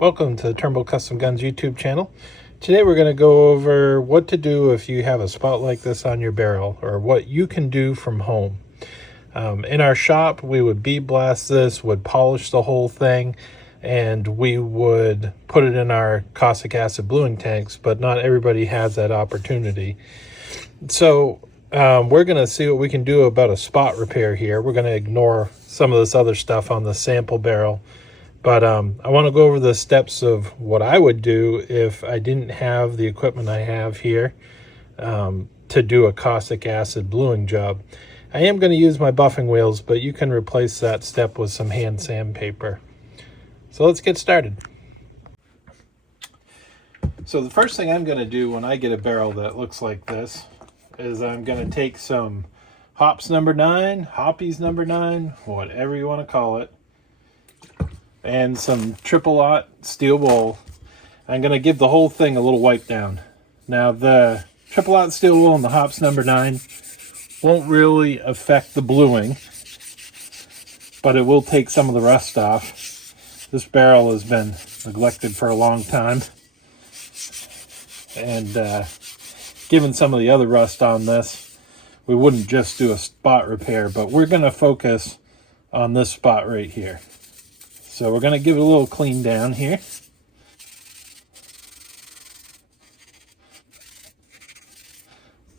Welcome to the Turnbull Custom Guns YouTube channel. Today we're going to go over what to do if you have a spot like this on your barrel, or what you can do from home. In our shop, we would bead blast this, would polish the whole thing, and we would put it in our caustic acid bluing tanks, but not everybody has that opportunity. So we're going to see what we can do about a spot repair here. We're going to ignore some of this other stuff on the sample barrel. But I want to go over the steps of what I would do if I didn't have the equipment I have here to do a caustic acid bluing job. I am going to use my buffing wheels, but you can replace that step with some hand sandpaper. So let's get started. So the first thing I'm going to do when I get a barrel that looks like this is I'm going to take some Hops number 9, Hoppies number 9, whatever you want to call it, and some triple-aught steel wool. I'm going to give the whole thing a little wipe down. Now the triple-aught steel wool and the Hops number 9 won't really affect the bluing, but it will take some of the rust off. This barrel has been neglected for a long time, and given some of the other rust on this, we wouldn't just do a spot repair, but we're going to focus on this spot right here. So we're going to give it a little clean down here.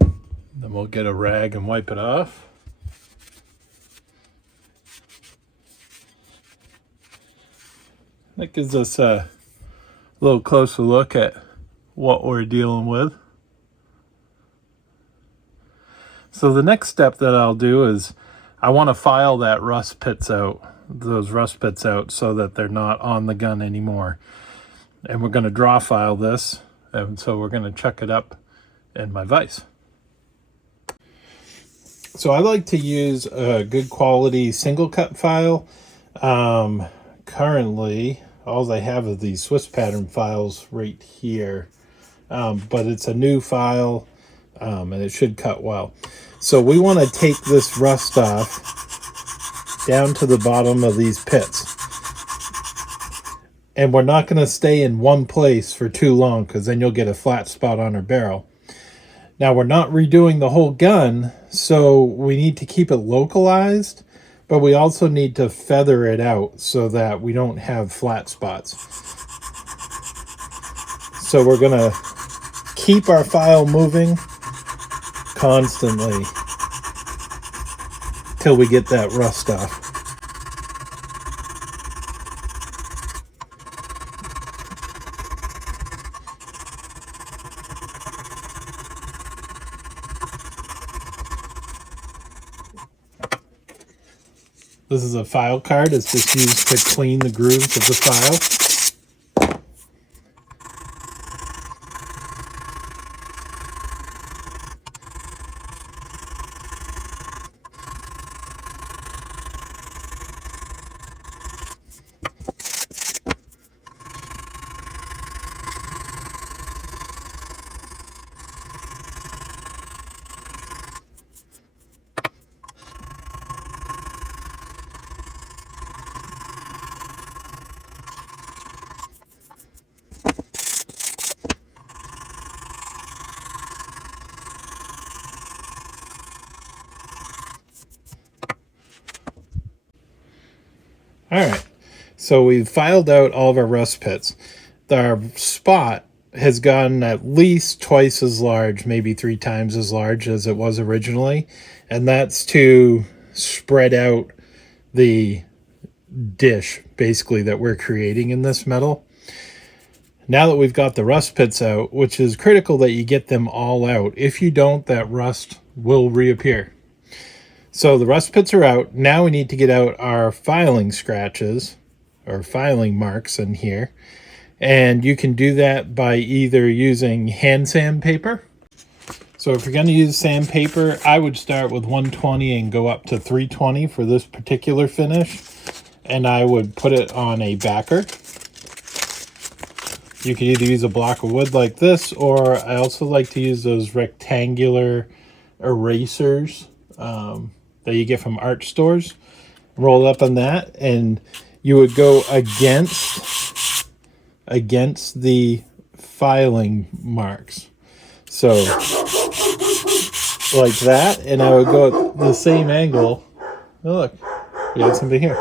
Then we'll get a rag and wipe it off. That gives us a little closer look at what we're dealing with. So the next step that I'll do is I want to file that rust pits out. Those rust pits out so that they're not on the gun anymore. And we're going to draw file this, and so we're going to chuck it up in my vise. So I like to use a good quality single cut file. Currently all I have is these Swiss pattern files right here, but it's a new file and it should cut well. So we want to take this rust off down to the bottom of these pits. And we're not going to stay in one place for too long, because then you'll get a flat spot on our barrel. Now we're not redoing the whole gun, so we need to keep it localized, but we also need to feather it out so that we don't have flat spots. So we're going to keep our file moving constantly till we get that rust off. This is a file card. It's just used to clean the grooves of the file. Alright, so we've filed out all of our rust pits. Our spot has gotten at least twice as large, maybe 3 times as large as it was originally, and that's to spread out the dish, basically, that we're creating in this metal. Now that we've got the rust pits out, which is critical that you get them all out. If you don't, that rust will reappear. So the rust pits are out. Now we need to get out our filing scratches or filing marks in here. And you can do that by either using hand sandpaper. So if you're going to use sandpaper, I would start with 120 and go up to 320 for this particular finish. And I would put it on a backer. You can either use a block of wood like this, or I also like to use those rectangular erasers that you get from art stores. Roll up on that, and you would go against against the filing marks. So like that, and I would go at the same angle. Oh, look, we got something here.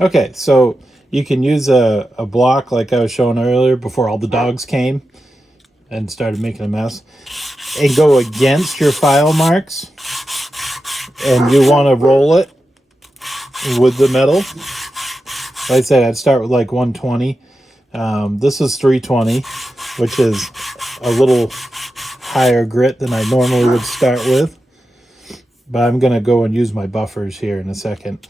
Okay, so you can use a block like I was showing earlier before all the dogs came and started making a mess, and go against your file marks, and you want to roll it with the metal. Like I said, I'd start with like 120. This is 320, which is a little higher grit than I normally would start with. But I'm going to go and use my buffers here in a second.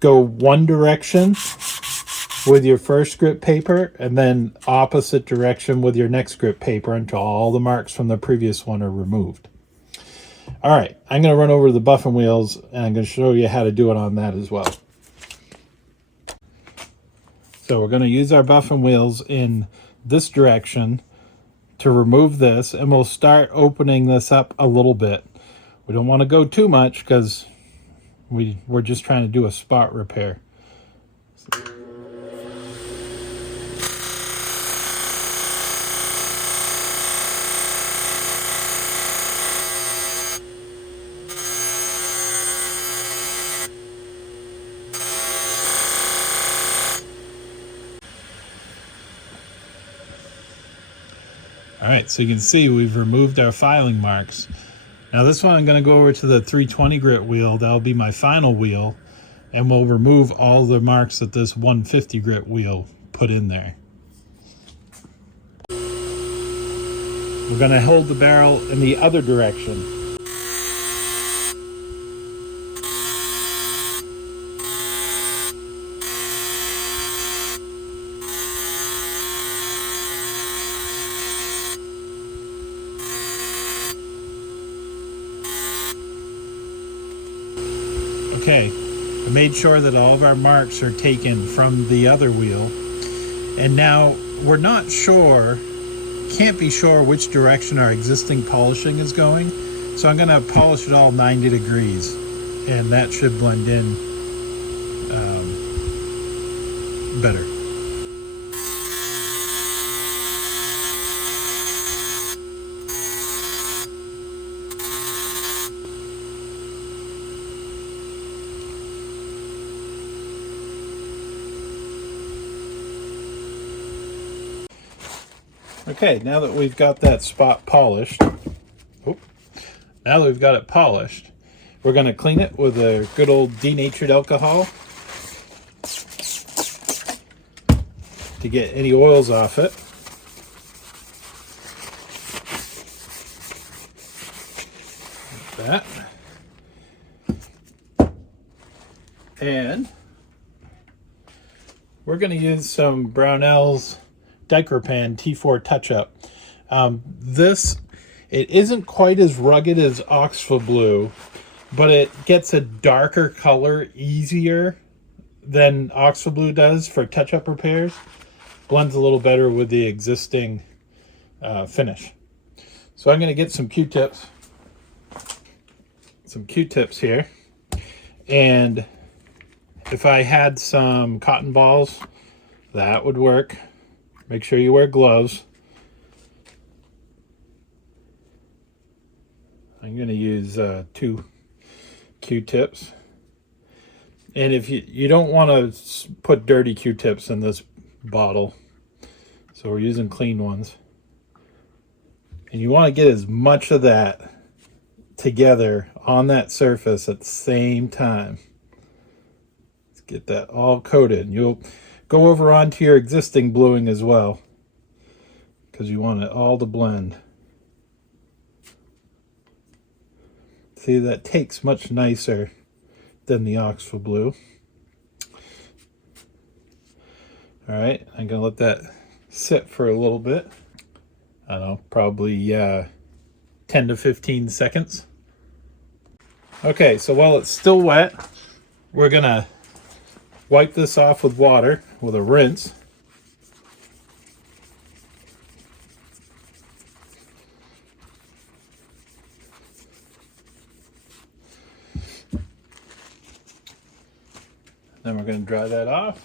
Go one direction with your first grip paper, and then opposite direction with your next grip paper until all the marks from the previous one are removed. All right, I'm going to run over to the buffing wheels, and I'm going to show you how to do it on that as well. So we're going to use our buffing wheels in this direction to remove this, and we'll start opening this up a little bit. We don't want to go too much because we're just trying to do a spot repair. All right, so you can see we've removed our filing marks. Now this one I'm going to go over to the 320 grit wheel. That'll be my final wheel, and we'll remove all the marks that this 150 grit wheel put in there. We're going to hold the barrel in the other direction. Okay, I made sure that all of our marks are taken from the other wheel, and now we're not sure, can't be sure which direction our existing polishing is going, so I'm going to polish it all 90 degrees, and that should blend in better. Okay, now that we've got that spot polished, now that we've got it polished, we're going to clean it with a good old denatured alcohol to get any oils off it. Like that. And we're going to use some Brownells Dichropan T4 touch-up. It isn't quite as rugged as Oxfa Blue, but it gets a darker color easier than Oxfa Blue does for touch-up repairs. Blends a little better with the existing finish. So I'm going to get some Q-tips. Some Q-tips here. And if I had some cotton balls, that would work. Make sure you wear gloves. I'm going to use 2 Q-tips. And if you don't want to put dirty Q-tips in this bottle, so we're using clean ones. And you want to get as much of that together on that surface at the same time. Let's get that all coated. You'll go over onto your existing bluing as well, because you want it all to blend. See, that takes much nicer than the Oxfa Blue. All right, I'm gonna let that sit for a little bit. I don't know, probably 10 to 15 seconds. Okay, so while it's still wet, we're gonna wipe this off with water with a rinse. Then we're going to dry that off.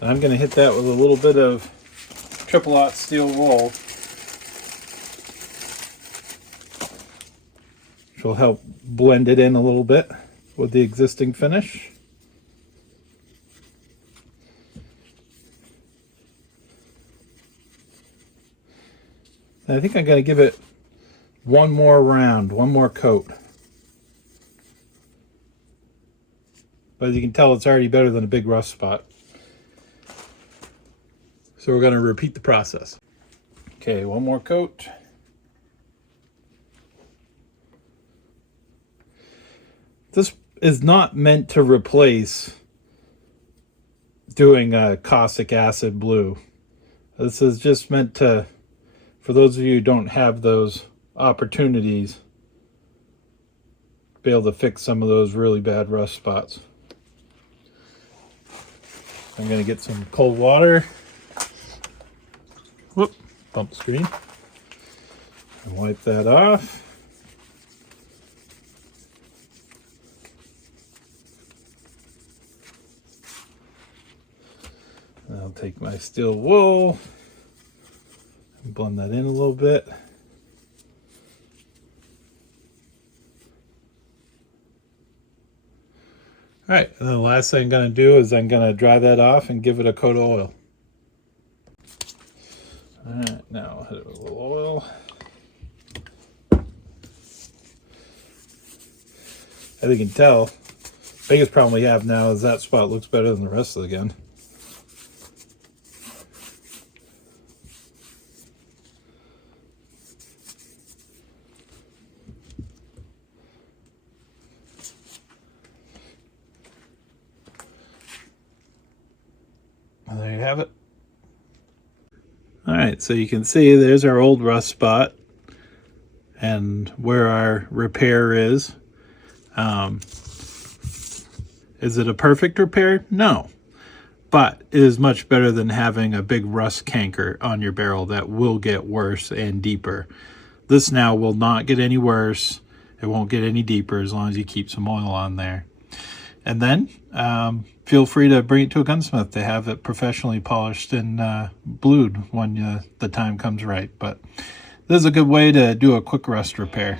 And I'm going to hit that with a little bit of triple aught steel wool, which will help blend it in a little bit with the existing finish. And I think I'm going to give it one more round, one more coat. But as you can tell, it's already better than a big rust spot. So we're going to repeat the process. Okay, one more coat. This is not meant to replace doing a caustic acid blue. This is just meant to, for those of you who don't have those opportunities, be able to fix some of those really bad rust spots. I'm going to get some cold water. Whoop, bump screen. And wipe that off. And I'll take my steel wool and blend that in a little bit. All right, and then the last thing I'm going to do is I'm going to dry that off and give it a coat of oil. All right, now I'll hit it with a little oil. As you can tell, biggest problem we have now is that spot looks better than the rest of the gun. And there you have it. All right, so you can see there's our old rust spot and where our repair is. Is it a perfect repair? No, but it is much better than having a big rust canker on your barrel that will get worse and deeper. This now will not get any worse. It won't get any deeper as long as you keep some oil on there. And then feel free to bring it to a gunsmith to have it professionally polished and blued when the time comes right. But this is a good way to do a quick rust repair.